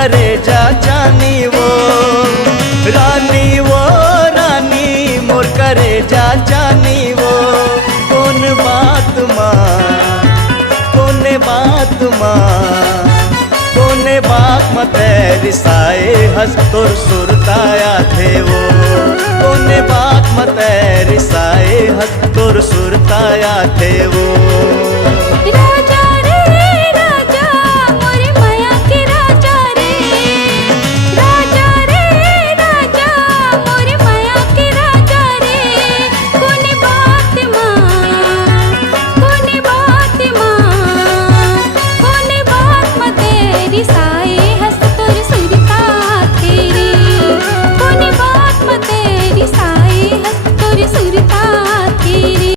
करे जा जानी वो रानी, वो रानी मोर करे जा जानी वो। कौन बात माँ तेरी साए हंस तोर सुरताया थे वो। कोने बात म तेरी साए हंस तोर सुरताया थे वो।